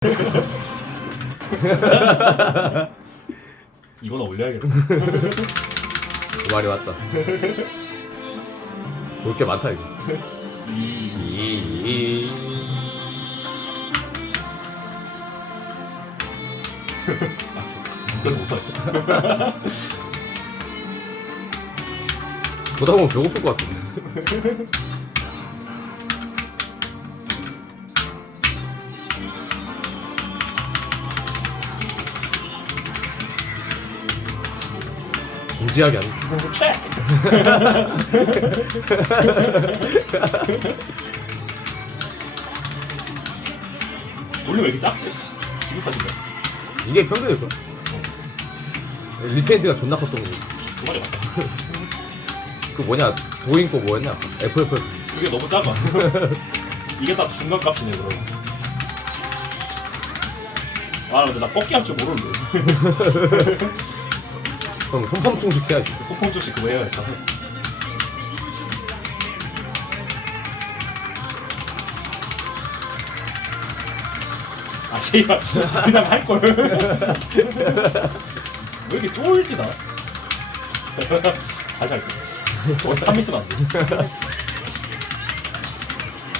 이거나 올려야겠다. 그 말이 맞다. 볼 게 많다 이거. 이 이. 아, 저 웃겨서 못하겠다. 보다 보면 배고플 것 같습니 하는. 체크. 원래 왜 이렇게 작지? 기분 탓인가? 이게 평균일 거야. 리페인트가 존나 컸던 거. 그 말이 맞다. 그 뭐냐 도인 거 뭐였냐? FF. 이게 너무 작아. 이게 딱 중간 값이네 그럼. 아 근데 나 꺾기 할 줄 모르는데. 그럼 손펌 충식 해야지. 소풍 주식 그거 해야겠다. 아, 씨발. 그냥 할 걸. 왜 이렇게 쫄지 나? 다시 할게. 어디 3미스는 안 돼.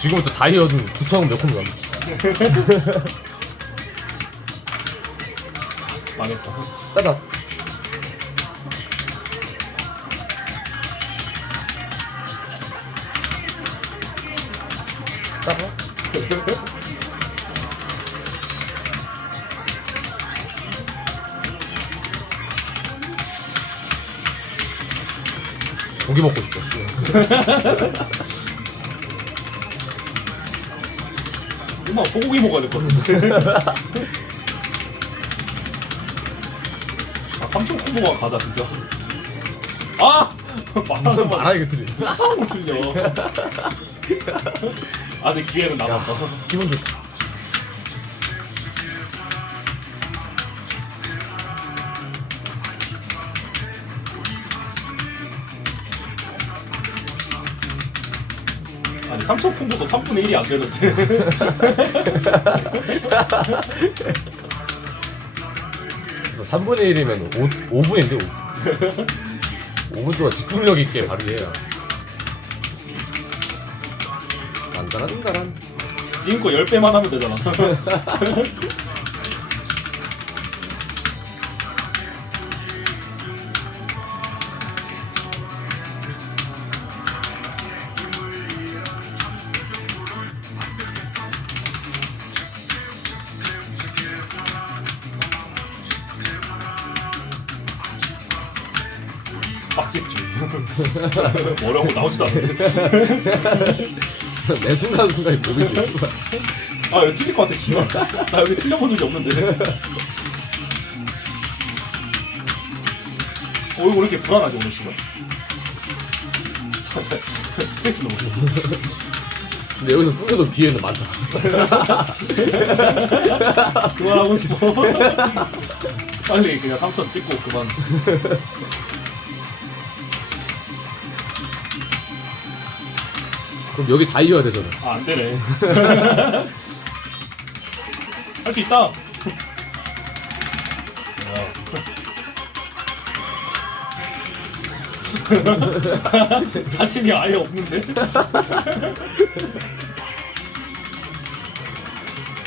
지금부터 다이어는 9,000원 몇콤 가. 망했다. 따다. 고기 먹고 싶어. 엄마 소고기 먹어야 될 것 같은데. 아, 삼촌 콤보가 가자, 진짜. 아! 말하는 말 말하기 틀리. 이상한 거 틀려. 아직 기회는 남았다. 기분 좋다. 아니, 콤보도 3분의 1이 안 되는데. 뭐 3분의 1이면 5, 5분인데 5분. 5분 동안 집중력 있게 발휘해야. 단단한단단. 지금 거 10배만 하면 되잖아. 뭐라고 나오지도 않는데. 내 순간순간이 몸이 돼. 아, 여기 틀릴 것 같아, 씨발. 나 여기 틀려본 적이 없는데. 어, 이거 왜 이렇게 불안하지, 오늘, 씨발. 스페이스 넘었어. 근데 여기서 끊겨도 기회는 많다. 그만하고 싶어. 빨리 그냥 3천 찍고 그만. 그럼 여기 다 이어야 되잖아. 아, 안 되네. 할 수 있다. 야. 자신이 아예 없는데?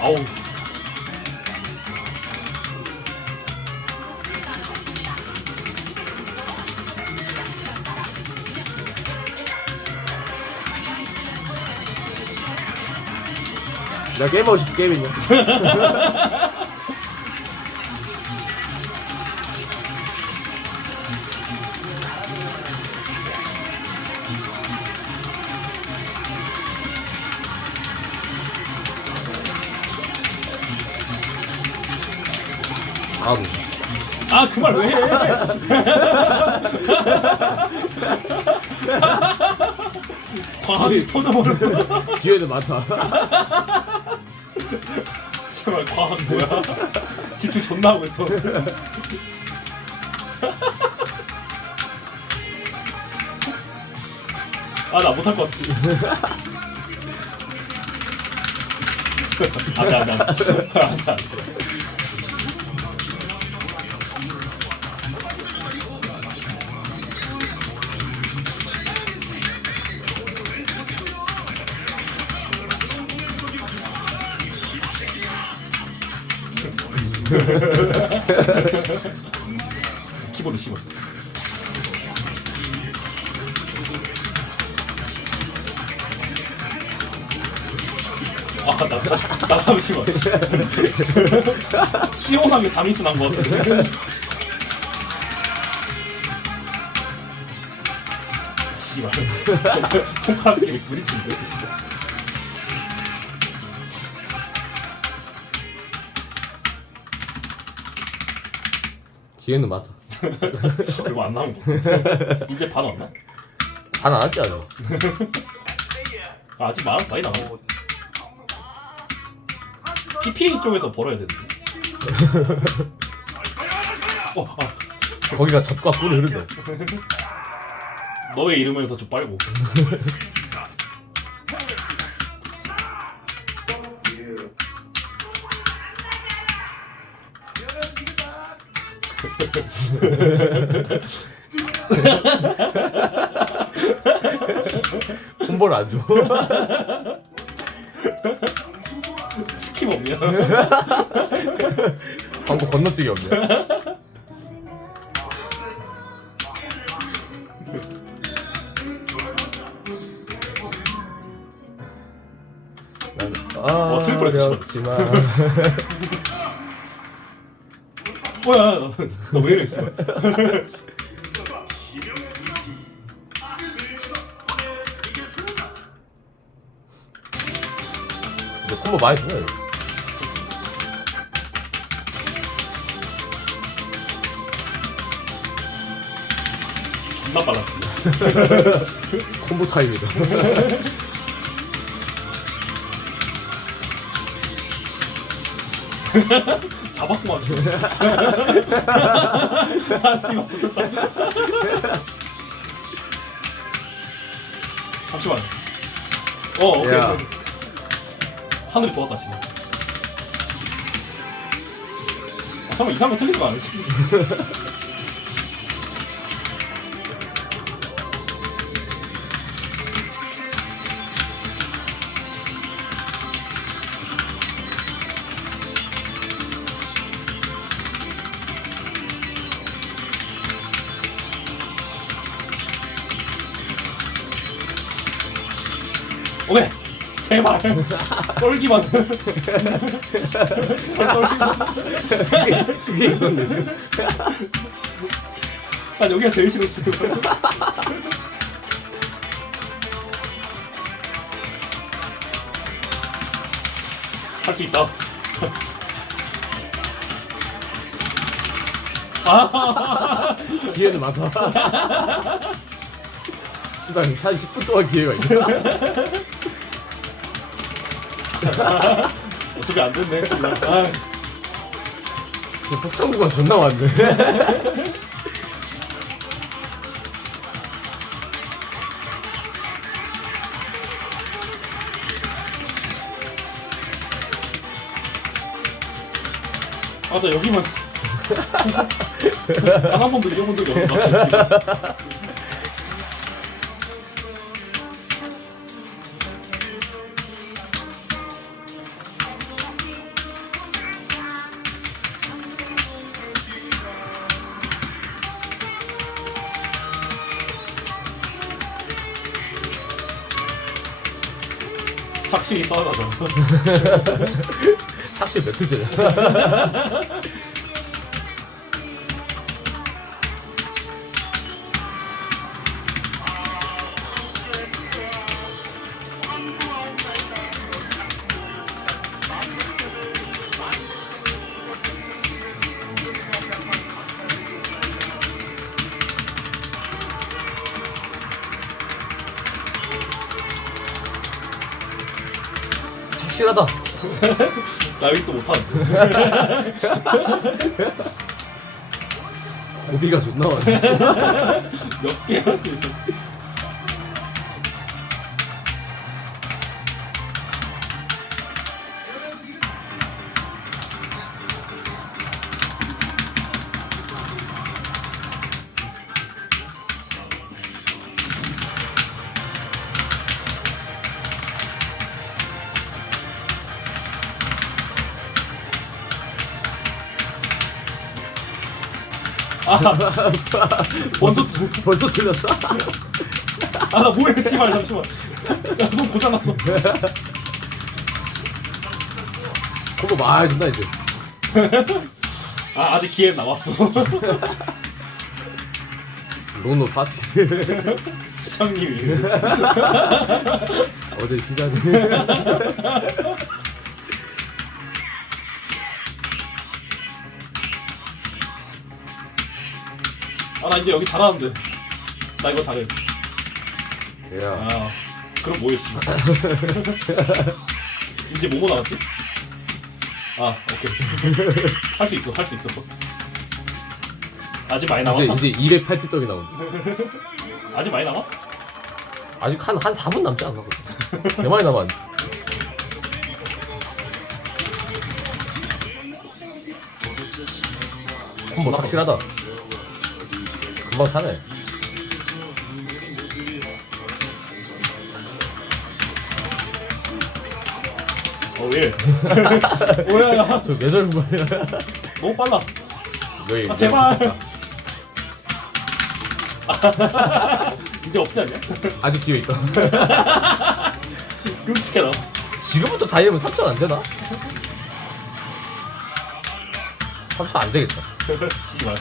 아우. 내가 게임하고 싶은 게임 있냐? 잘하고 아, 그 말 왜 해? 과학이 터져버렸어. 기회는 많다. 제발 과학 뭐야? 집중 존나 하고 있어. 아 나 못할 것 같아. 안돼 안돼 안돼 안돼 키보드 키보드. 아나 나 잠시만 시원하게 3미스 난거 같은데 씨발. 손가락끼리 부딪힌데 기회는 맞아. 얼마 안 남은 거 이제 반 왔나? 다 나왔지 않아? 아, 아직 만 많이 남아 PPA 쪽에서 벌어야 되는데 어, 아, 거기가 젖과 꿀이 흐른다. 너의 이름에서 좀 빨고 콤보를 안 줘. 스킵 없냐? 방금 건너뛰기 없네. 난 어, 틀 뻔했어, 어렵지만 뭐야 너왜 이래 씨발 근데 콤보 많이 주네. 존나 빨랐어 콤보 타임이다. 잡았구만 아 씨발 좋겠다 잠시만 어 오케이 야. 오케이. 하늘이 도왔다 씨발 아, 잠깐 이상한 거 틀린 거 아니지? 제발 떨기만 떨기만 그게 있었네 지금. 난 여기가 제일 싫어 지금 할 수 있다 아 기회는 많다. 시간 한 10분 동안 기회가 있네. 어차피 안 됐네 씨발. 아, 폭탄 구간 존나 많네. 맞아 여기만 단한 번도 이겨본 적이 없는 것 같아 착실히 싸가자 확실히 매트제냐. 착실하다. 나 여기 또 못하는데 고비가 존나 많네. 몇 개야 지금 벌써 들- 벌써 틀렸어? 아 나 뭐해 씨발. 잠시만. 나손 고장났어. 그거 많이 준다 이제. 아 아직 기회 남았어. 롱노 파티. 시장님이. 어제 시작이 아 나 이제 여기 잘하는데. 나 이거 잘해. 야. 아 그럼 뭐였지 이제 뭐뭐 나왔지? 아 오케이. 할 수 있어 할 수 있어. 아직 많이 남아? 이제 이제 208티 떡이 나온다. 아직 많이 남아? 아직 한, 한 4분 남지 않나? 보다 개 많이 남았는데 콤보 확실하다 금방 사네. 어 예. 뭐야 야. 저 매절 구간이야 너무 빨라. 여기 아 제발. 이제 없지 않냐? 아직 기회 있다. 끔찍해라 지금부터 다이아몬드 3천 안 되나? 3천 안 되겠다 씨발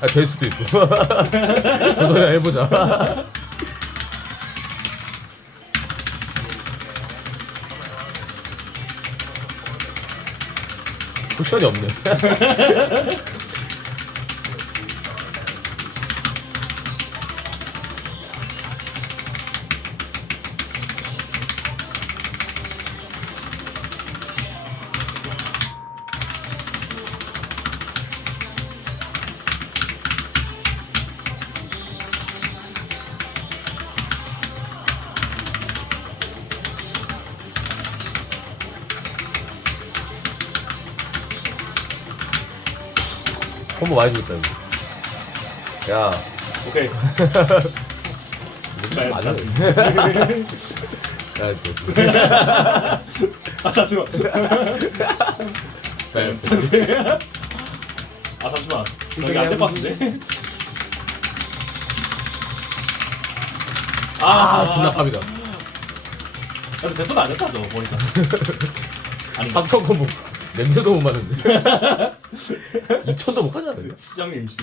아, 될 수도 있어. 도전해 해보자. 쿠션이 없네 콤보 많이 주겠다 이거 야. 오케이. 무슨 안 해. 야? 됐어 아 잠시만. 네. 아 잠시만. 여기 안될 것 같은데? 아 아. 분납합니다. 근데 됐어도 안 됐다 너 보니까 아닌가? 3천 콤보 냄새도 못 맡는데. 2천도 못 가지 않을까? 시장님 씨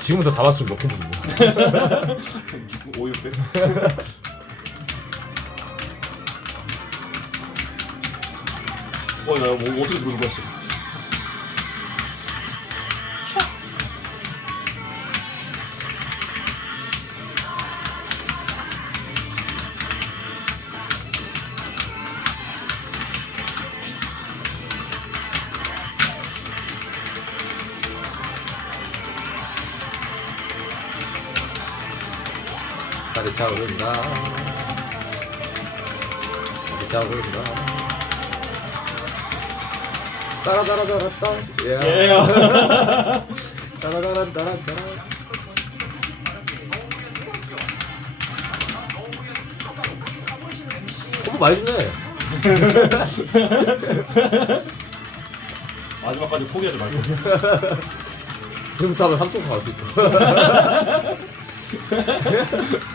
지금부터 다 맞추면 몇 콤보인데 5, 600 어이 나 뭐, 어떻게 들어온 거야 지금 다리 차오른다. 다리 차오른다. 따라따라따라따 예. 예. 따라따라따라따라. 콤보 많이 주네. 마지막까지 포기하지 말고. 지금부터 하면 삼성 갈수 있다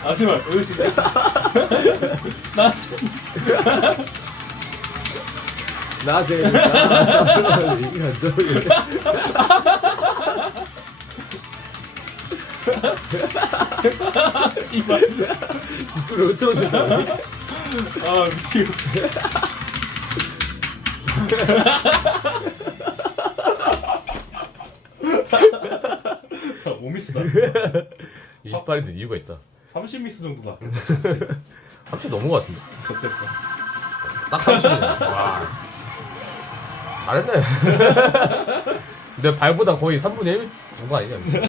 아 제발. 나 낮에 나서 이간저기 씨발. 뒷줄을 흩어진다 아 미치겠어. 야, 오미스다 28인데 이유가 있다. 30미스 정도다. 30 넘은 것 같은데. 좋겠다 딱 30이네 와. 잘했네. 내 발보다 거의 3분의 1 정도 아니냐